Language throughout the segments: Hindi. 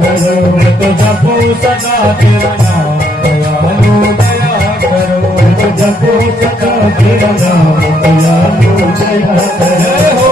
करो, मैं तो जपो सदा तेरा नाम दयालु दया करो, मैं तो जपो सदा तेरा नाम दयालु दया करो।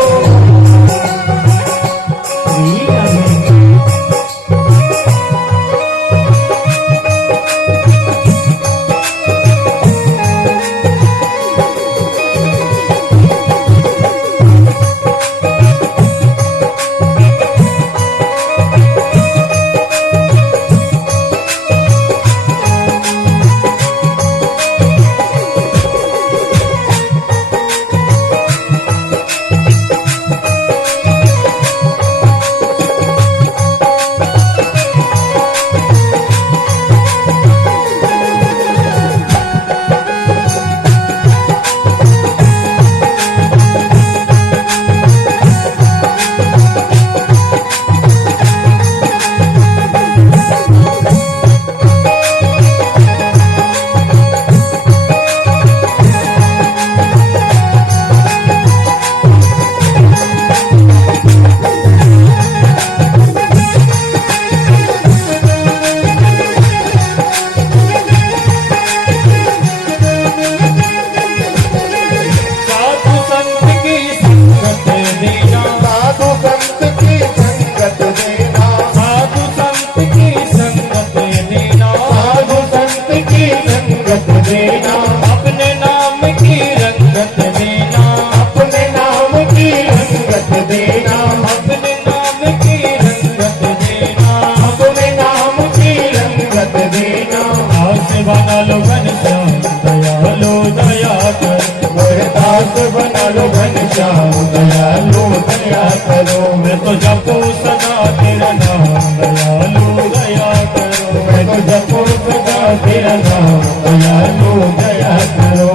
बना लो घनश्याम दयालु दया करो, मैं तो जपो सदा तेरा नाम दयालु दया करो, मैं तो जपो सदा तेरा नाम दयालु दया करो।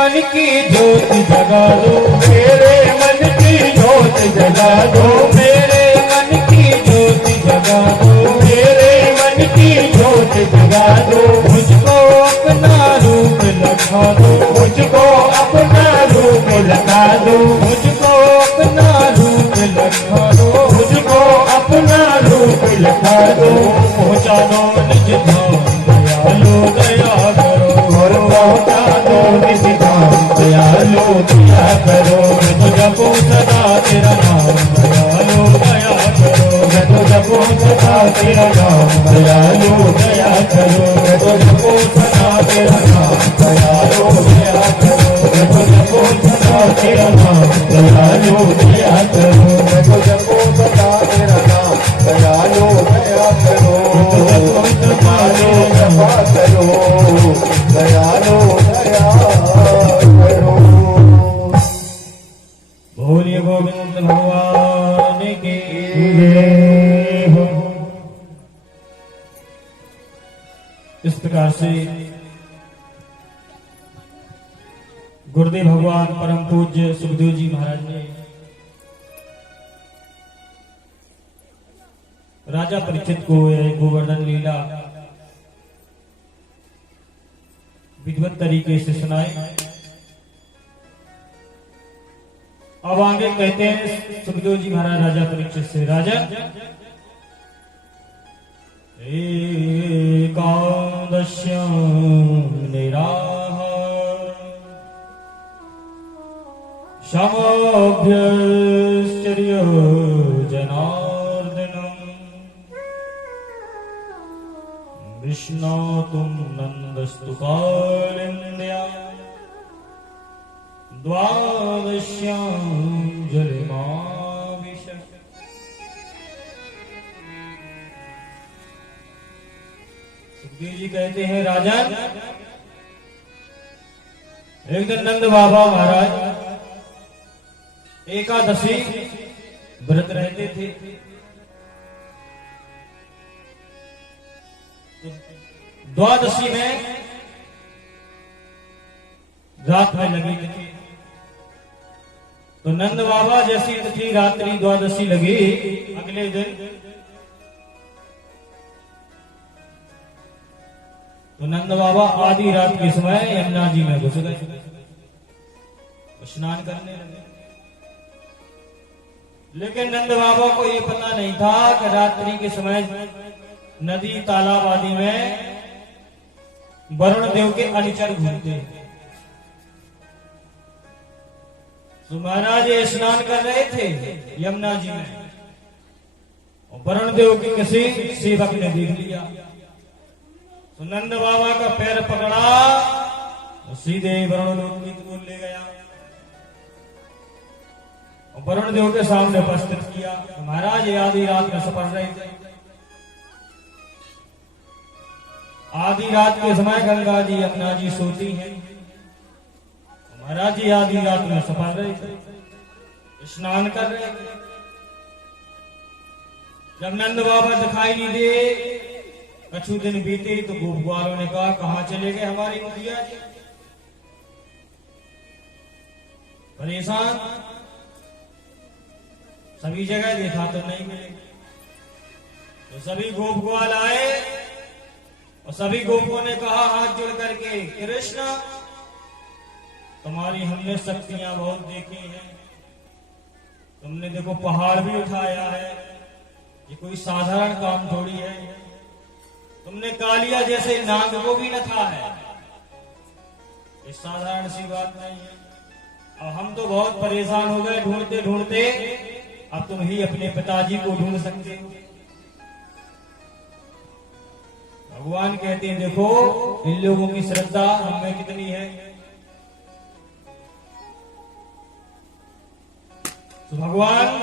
मन की ज्योत जगा दो, मेरे मन की ज्योत जगा दो, मेरे मन की ज्योत जगा दो, मेरे मन की ज्योत जगा दो, मुझको अपना रूप लगा दो, मुझको अपना रूप लगा दो, मुझको अपना रूप लगा दो, मुझको अपना रूप लगा दो, पहुँचा दो निज धाम दयालु दया करो, और पहुँचा दो निज धाम दयालु दया करो, मैं तो जपो सदा तेरा नाम दयालु दया करो, मैं तो जपो सदा तेरा नाम दयालु दया करो, मैं तो जपो सदा तेरा नाम दयालु दया करो, मैं तो जपो सदा तेरा नाम दयालु दया करो, मैं तो जपो सदा तेरा नाम दयालु दया करो, दयालु जपा करो, दयालु दया करो। बोलिए गोविंद भगवान की जय हो। इस प्रकार से गुरुदेव भगवान परम पूज्य सुखदेव जी महाराज ने राजा परीक्षित को गोवर्धन लीला विधिवत तरीके से सुनाए। अब आगे कहते हैं सुखदेव जी महाराज राजा परीक्षित से, राजा एकादश्यां निराहार शमोभ्यश्चर्यो जनार्दनम् विष्णोतुं नन्दस्तु कालिन्द्या द्वादश्यां जलिमा सुखदेव जी कहते हैं राजन, एक दिन नंद बाबा महाराज एकादशी व्रत रहते थे। द्वादशी में रात में लगी थी, तो नंद बाबा जैसी तिथि रात्रि द्वादशी लगी, अगले दिन तो नंद बाबा आधी रात के समय यमुना जी में घुस गए, स्नान करने लगे। लेकिन नंद बाबा को यह पता नहीं था कि रात्रि के समय नदी तालाब आदि में वरुण देव के अनुचर घूमते हैं। तो महाराज स्नान कर रहे थे यमुना जी में, और वरुण देव की किसी सेवक ने देख लिया, तो नंद बाबा का पैर पकड़ा और सीधे वरुण लोक की ओर ले गया और वरुण देव के सामने उपस्थित किया। तो महाराज आधी रात में सपड़ रहे थे। आधी रात के समय गंगा जी यमुना जी सोती हैं, महाराज जी आधी रात में सपड़ रहे थे, स्नान कर रहे थे। जब नंद बाबा दिखाई नहीं दे, कछु दिन बीते तो गोप वालों ने कहा कहां चले गए हमारी मुखिया जी। परेशान, सभी जगह देखा तो नहीं मिले। तो सभी गोप ग्वाल आए और सभी गोपों ने कहा हाथ जोड़ करके, कृष्ण तुम्हारी हमने शक्तियां बहुत देखी हैं, तुमने देखो पहाड़ भी उठाया है, ये कोई साधारण काम थोड़ी है। तुमने कालिया जैसे नाग को भी नथा है, ये साधारण सी बात नहीं है। और हम तो बहुत परेशान हो गए ढूंढते ढूंढते, अब तुम ही अपने पिताजी को ढूंढ सकते हो। भगवान कहते हैं देखो इन लोगों की श्रद्धा हम में कितनी है। तो भगवान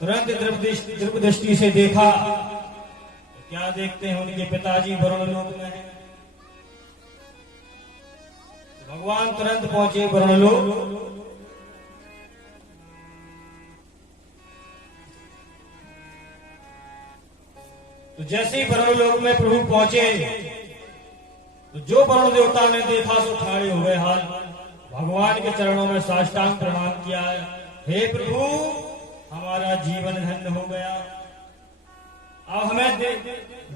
तुरंत द्रव्य दृष्टि से देखा, तो क्या देखते हैं उनके पिताजी वरुण लोक में हैं। तो भगवान तुरंत पहुंचे वरुण लोक। तो जैसे ही वरुण लोक में प्रभु पहुंचे, तो जो वरुण देवता ने देखा सो ठाड़े हो गए हाल, भगवान के चरणों में साष्टांग प्रणाम किया है। हे प्रभु हमारा जीवन धन्य हो गया, अब हमें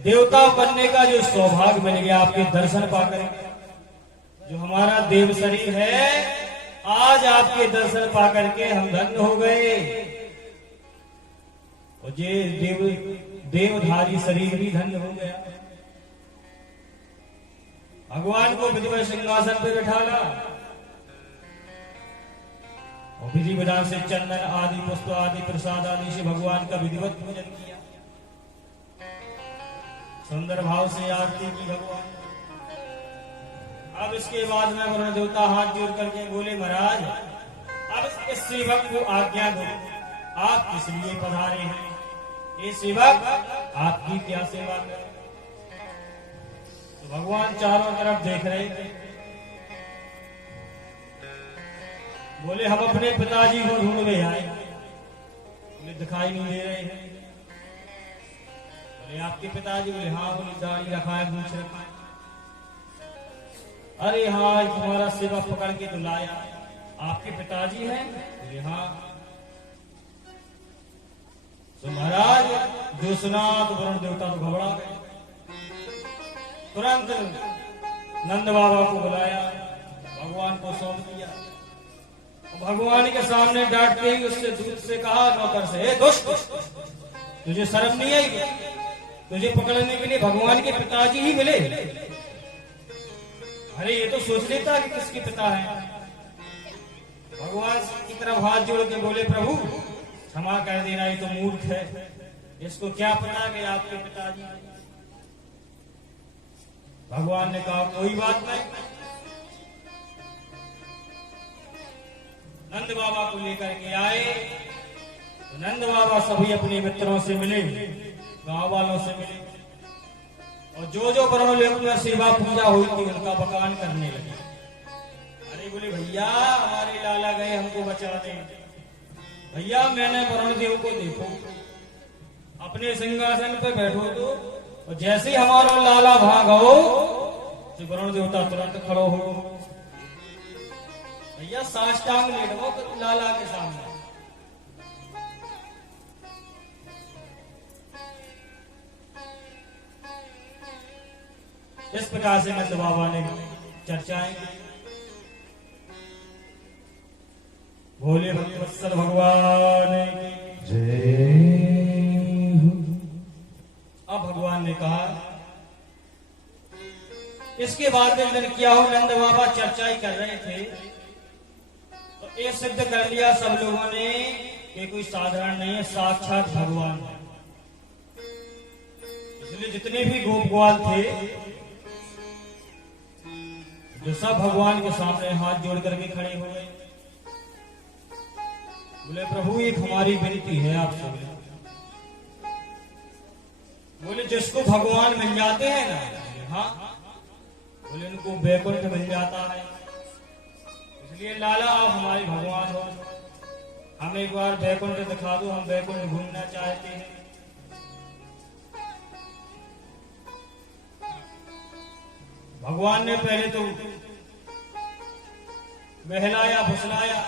देवता बनने का जो सौभाग्य मिल गया आपके दर्शन पाकर। जो हमारा देव शरीर है आज आपके दर्शन पाकर के हम धन्य हो गए, और ये देवधारी शरीर भी धन्य हो गया। भगवान को विधिवत सिंहासन पर बैठाला और विधि विधान से चंदन आदि पुष्प आदि प्रसाद आदि से भगवान का विधिवत पूजन किया, सुंदर भाव से आरती की भगवान। अब इसके बाद में वरुण देवता हाथ जोड़ करके बोले महाराज अब इस सेवक को आज्ञा दो, आप किस लिए पधारे हैं, ये सेवक आपकी क्या सेवा करे। तो भगवान चारों तरफ देख रहे थे, बोले हम अपने पिताजी को ढूंढने आए, बोले दिखाई नहीं दे रहे हैं। बोले आपके पिताजी, बोले हाँ, बोले दाढ़ी रखा है, मूंछ रखा है। अरे हाँ तुम्हारा सेवक पकड़ के तो लाया, आपके पिताजी हैं? बोले हाँ। तो महाराज जो सुना तो वरुण देवता तो घबरा गए, तुरंत नंद बाबा को बुलाया, भगवान को सौंप दिया। भगवान के सामने डांटते ही उससे दूत से कहा नौकर से, हे दुष्ट तुझे शर्म नहीं आई, तुझे पकड़ने के लिए भगवान के पिताजी ही मिले। अरे ये तो सोच लेता कि किसके पिता है। भगवान की तरफ हाथ जोड़ के बोले प्रभु क्षमा कर देना, ये तो मूर्ख है, इसको क्या पता कि आपके पिताजी। भगवान ने कहा कोई बात नहीं। नंद बाबा को लेकर के आए, तो नंद बाबा सभी अपने मित्रों से मिले, गांव वालों से मिले, और जो जो ब्रह्मलोक में सेवा पूजा हुई थी उनका बखान करने लगे। अरे बोले भैया हमारे लाला गए हमको बचा दे। भैया मैंने ब्रह्मदेव को देखो अपने सिंहासन पे बैठो तो, और जैसे ही हमारा लाला भागो तो वरुण देवता तुरंत खड़ो हो। भैया साष्टांग लेटो तो लाला के सामने। इस प्रकार से नंद बाबा ने चर्चाएं की। भोले भक्तवत्सल भगवान की जय। अब भगवान ने कहा इसके बाद में दिन क्या हो, नंद बाबा चर्चा ही कर रहे थे तो ये सिद्ध कर लिया सब लोगों ने कि कोई साधारण नहीं है, साक्षात भगवान है। इसलिए जितने भी गोप ग्वाल थे जो सब भगवान के सामने हाथ जोड़ करके खड़े हो गए। बोले प्रभु एक हमारी विनती है आपसे। बोले जिसको भगवान मिल जाते हैं ना, हाँ बोले उनको वैकुंठ मिल जाता है। इसलिए लाला आप हमारे भगवान हो, हम एक बार वैकुंठ दिखा दो, हम वैकुंठ घूमना चाहते हैं। भगवान ने पहले तो बहलाया फुसलाया,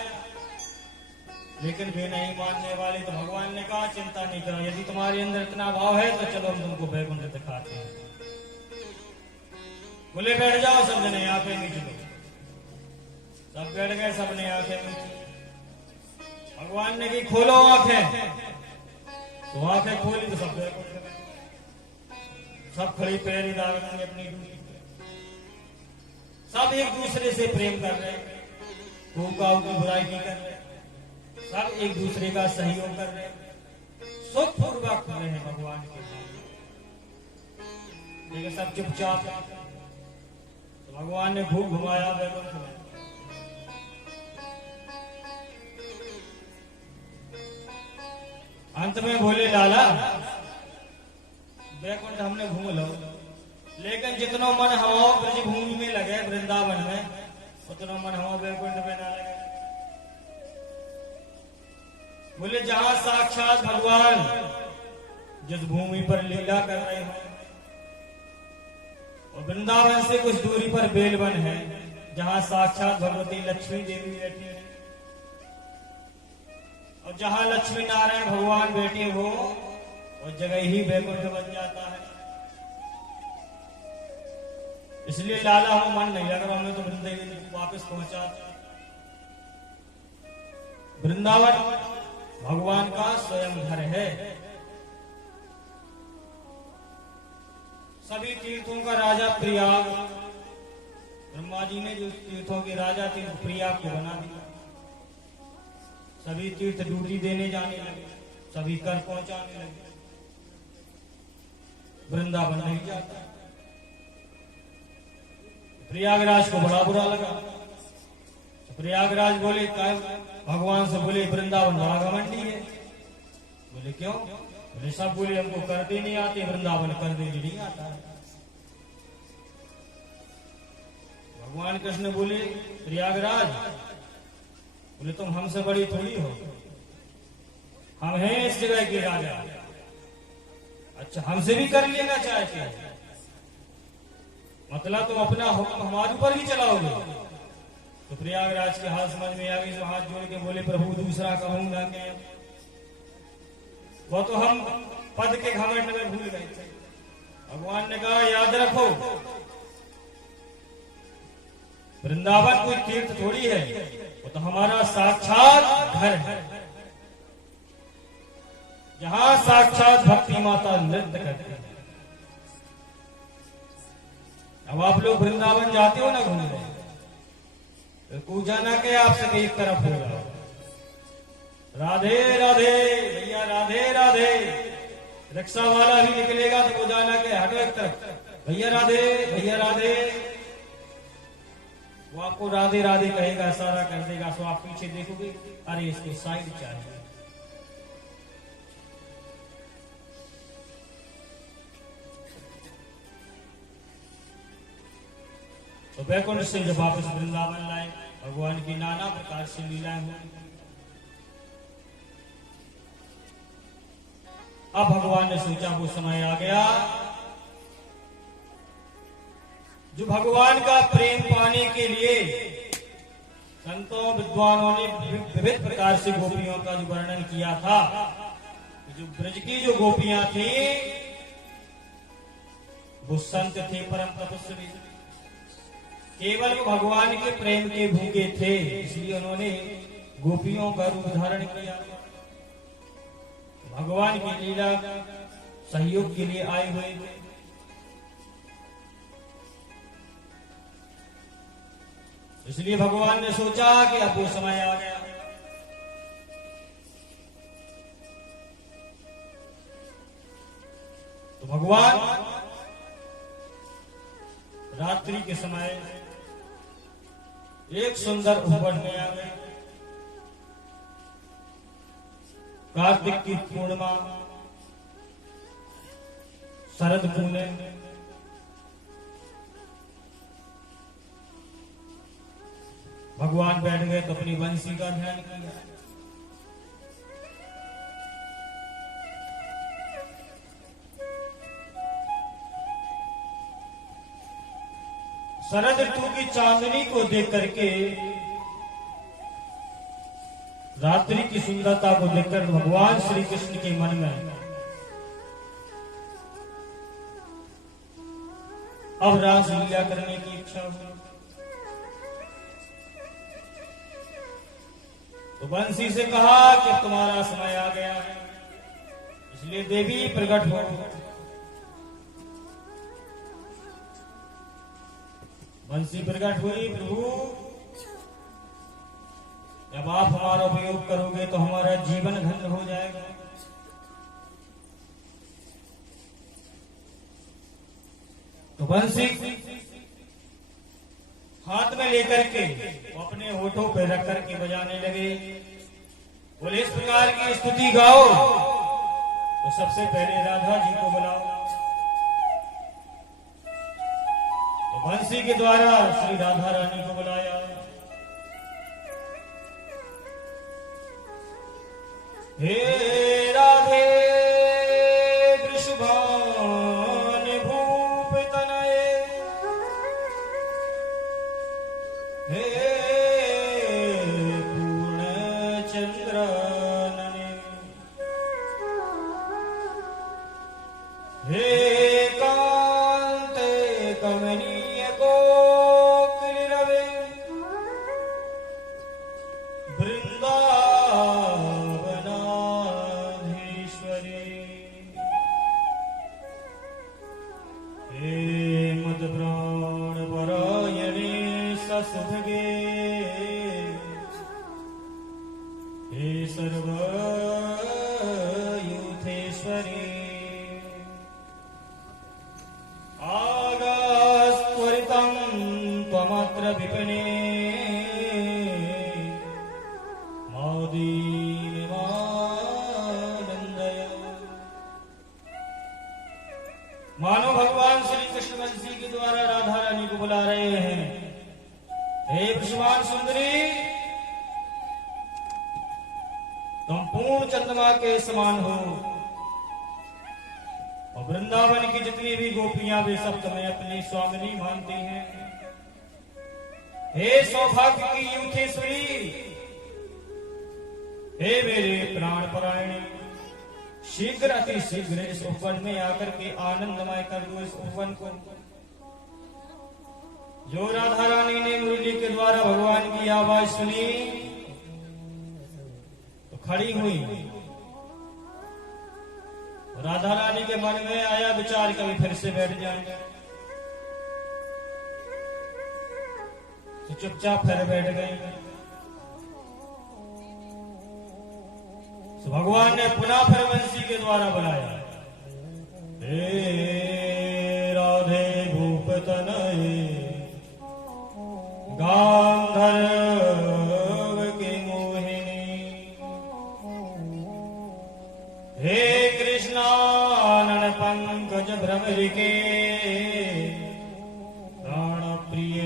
लेकिन वे नहीं मानने वाले। तो भगवान ने कहा चिंता नहीं करो, यदि तुम्हारे अंदर इतना भाव है तो चलो हम तुमको वैकुंठ दिखाते हैं। बोले बैठ जाओ सब जने आंखें मीच लो। सब बैठ गए, सबने आंखें मीची। भगवान ने की खोलो आंखें, तो आंखें खोली तो सब वैकुंठ में। सब खड़ी पैरी दाग देंगे अपनी ड्यूटी। सब एक दूसरे से प्रेम कर रहे, काऊ की बुराई नहीं कर रहे, सब एक दूसरे का सहयोग कर रहे, सुखपूर्वक कर रहे हैं भगवान के सामने। लेकिन सब चुपचाप। तो भगवान ने खूब घुमाया वैकुंठ में। अंत में बोले लाला वैकुंठ हमने घूम लो, लेकिन जितना मन हमारा ब्रज भूमि में लगे वृंदावन में, उतना मन हमारा वैकुंठ में ना लगे। बोले जहां साक्षात भगवान जिस भूमि पर लीला कर रहे हैं, और वृंदावन से कुछ दूरी पर बेलवन है जहां साक्षात भगवती लक्ष्मी देवी बैठी है, और जहां लक्ष्मी नारायण भगवान बैठे हो उस जगह ही वैकुंठ बन जाता है। इसलिए लाला हमें मन नहीं लग रहा, हमें तो वृंदावन वापस पहुंचा। वृंदावन भगवान का स्वयं घर है। सभी तीर्थों का राजा प्रयाग, ब्रह्मा जी ने जो तीर्थों के राजा थे प्रयाग को बना दिया। सभी तीर्थ ड्यूटी देने जाने लगे, सभी कर पहुंचाने लगे। वृंदावन नहीं जाता। प्रयागराज को बड़ा बुरा लगा। प्रयागराज बोले भगवान से, बोले वृंदावन बड़ा घमंडी है। बोले क्यों? बोले सब बोले हमको कर दे नहीं आते, वृंदावन कर दे नहीं आता है। भगवान कृष्ण बोले प्रयागराज, बोले तुम हमसे बड़ी थोड़ी हो, हम हैं इस जगह के राजा। अच्छा हमसे भी कर लेना चाहते हैं, मतलब तुम अपना हुक्म हमारे ऊपर ही चलाओगे। तो प्रयागराज के हाथ समझ में आ गई, तो हाथ जोड़ के बोले प्रभु दूसरा कहूंगा क्या? वो तो हम पद के घमंड में भूल गए थे। भगवान ने कहा याद रखो वृंदावन कोई तीर्थ थोड़ी है, वो तो हमारा साक्षात घर है, जहां साक्षात भक्ति माता नृत्य करती है। अब आप लोग वृंदावन जाते हो ना घूमने, तो पूजा ना के आपसे कई तरफ होगा राधे राधे भैया, राधे राधे। रिक्शा वाला भी निकलेगा तो वो जाना के हटो एक तरफ, भैया राधे भैया राधे। वो आपको राधे राधे कहेगा, इशारा कर देगा, सो आप पीछे देखोगे अरे इसको साइड चाहिए। तो वैकुंठ से जब वापस वृंदावन लाए, भगवान की नाना प्रकार से लीलाएं हुई। अब भगवान ने सोचा वो समय आ गया जो भगवान का प्रेम पाने के लिए संतों विद्वानों ने विविध प्रकार से गोपियों का जो वर्णन किया था। जो ब्रज की जो गोपियां थी वो संत थे, परम तपस्वी, केवल वो भगवान के प्रेम के भूखे थे, इसलिए उन्होंने गोपियों का रूप धारण किया। भगवान की लीला सहयोग के लिए आए हुए थे। इसलिए भगवान ने सोचा कि अब वो समय आ गया। तो भगवान रात्रि के समय एक सुंदर उपवन में आ गए। कार्तिक की पूर्णिमा, शरद पूर्णिमा, भगवान बैठ गए तो अपनी बंसी का ध्यान किया। शरद ऋतु की चांदनी को देख करके, रात्रि की सुंदरता को देखकर भगवान श्री कृष्ण के मन में अब रास लीला करने की इच्छा हुई। तो बंसी से कहा कि तुम्हारा समय आ गया है, इसलिए देवी प्रकट हो। बंसी प्रकट हुई, प्रभु जब आप हमारा उपयोग करोगे तो हमारा जीवन धन्य हो जाएगा। तो बंसी हाथ में लेकर के वो अपने होठों पे रख करके बजाने लगे। बोले इस प्रकार की स्तुति गाओ। तो सबसे पहले राधा जी को बुलाओ। तो बंसी के द्वारा श्री राधा रानी को बुलाया। हे राधे वृषभान भूप तनये, हे पूर्ण चंद्रनने, हे कांते कमनीय कोकिल रवे, वृंदावनाधीश्वरी, हे मद प्राण परायणे ससुभगे, हे सर्वयूथेश्वरी, आगास्त्वरितं त्वमत्र विपिने, मादीनमानन्दय। मानो भगवान श्री कृष्ण बंसी के द्वारा राधा रानी को बुला रहे हैं। हे वृषभान सुंदरी, तुम पूर्ण चंद्रमा के समान हो और वृंदावन की जितनी भी गोपियां वे सब तुम्हें अपनी स्वामिनी मानती हैं। हे सौभाग्य की यूथेश्वरी, हे मेरे प्राण परायणी, शीघ्र अति शीघ्र इस उपवन में आकर के आनंदमय कर दो इस उपवन को। जो राधा रानी ने मुरली के द्वारा भगवान की आवाज सुनी तो खड़ी हुई। राधा रानी के मन में आया विचार कभी फिर से बैठ जाएंगे, तो चुपचाप फिर बैठ गई। तो भगवान ने पुनः फिर बंसी के द्वारा बुलाया। हे राधे भूप तनये, गांधर्व की मोहिनी, हे कृष्णानन पंकज भ्रमर के प्राण प्रिय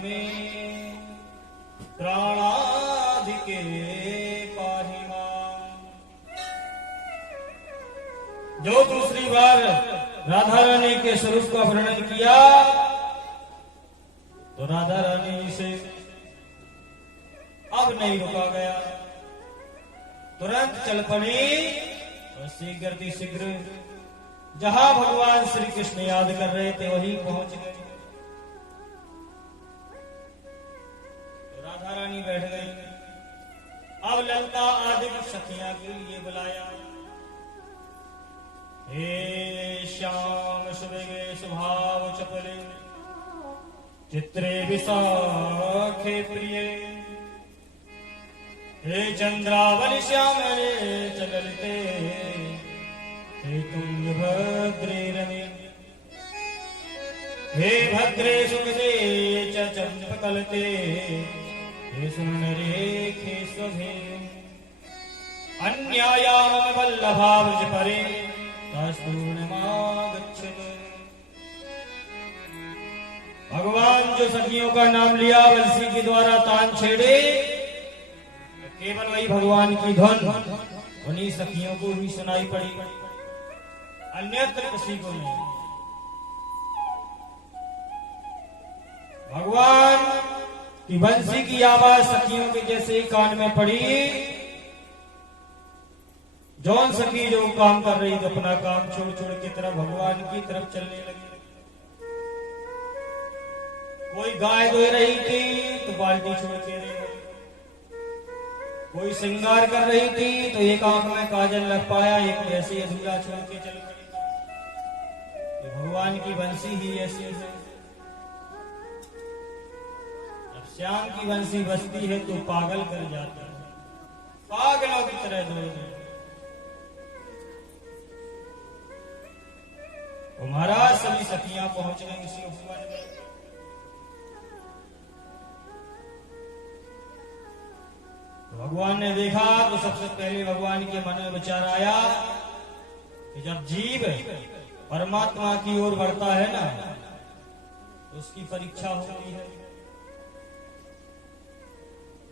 में प्राणाधिके पाहि मां। जो दूसरी बार राधा रानी के स्वरूप का वर्णन किया तो राधा रानी से अब नहीं रुका गया, तुरंत चल पड़ी और शीघ्र जहां भगवान श्री कृष्ण याद कर रहे थे वहीं पहुंच गए। तो राधा रानी बैठ गई। अब ललता आदि सखियां के लिए बुलाया। हे श्याम सुबेगे स्वभाव चपले चित्रे विशाखे प्रिय, हे चंद्रावली श्याम रे चलते, हे तुंगभद्रे रमे, हे भद्रे सुखदे च चंपकलते, हे सुनरेखे स्वभे, अन्यायाम वल्लभाव्रज परे तास्तूर्णमागच्छत्। भगवान जो सखियों का नाम लिया बंसी के द्वारा तान छेड़े, केवल वही भगवान की धुन उन्हीं सखियों को ही सुनाई पड़ी, अन्यत्र किसी को नहीं। भगवान की बंसी की आवाज सखियों के जैसे ही कान में पड़ी, जौन सखी जो काम कर रही तो अपना काम छोड़ छोड़ के तरफ भगवान की तरफ चलने लगी। कोई गाय धो रही थी तो बाल्टी छोड़ के रही, कोई श्रृंगार कर रही थी तो एक आंख में काजल लग पाया, एक ऐसे अधूरा छोड़ के चल पड़ी। तो भगवान की बंसी ही ऐसी है। जब श्याम की बंसी बजती है तो पागल कर जाता है, पागलों की तरह दौड़। तो महाराज सभी सखियां पहुंच गई उसी उपवन में। भगवान ने देखा तो सबसे पहले भगवान के मन में विचार आया कि जब जीव परमात्मा की ओर बढ़ता है ना तो उसकी परीक्षा होती है।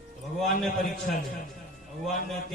तो भगवान ने परीक्षा ली। भगवान ने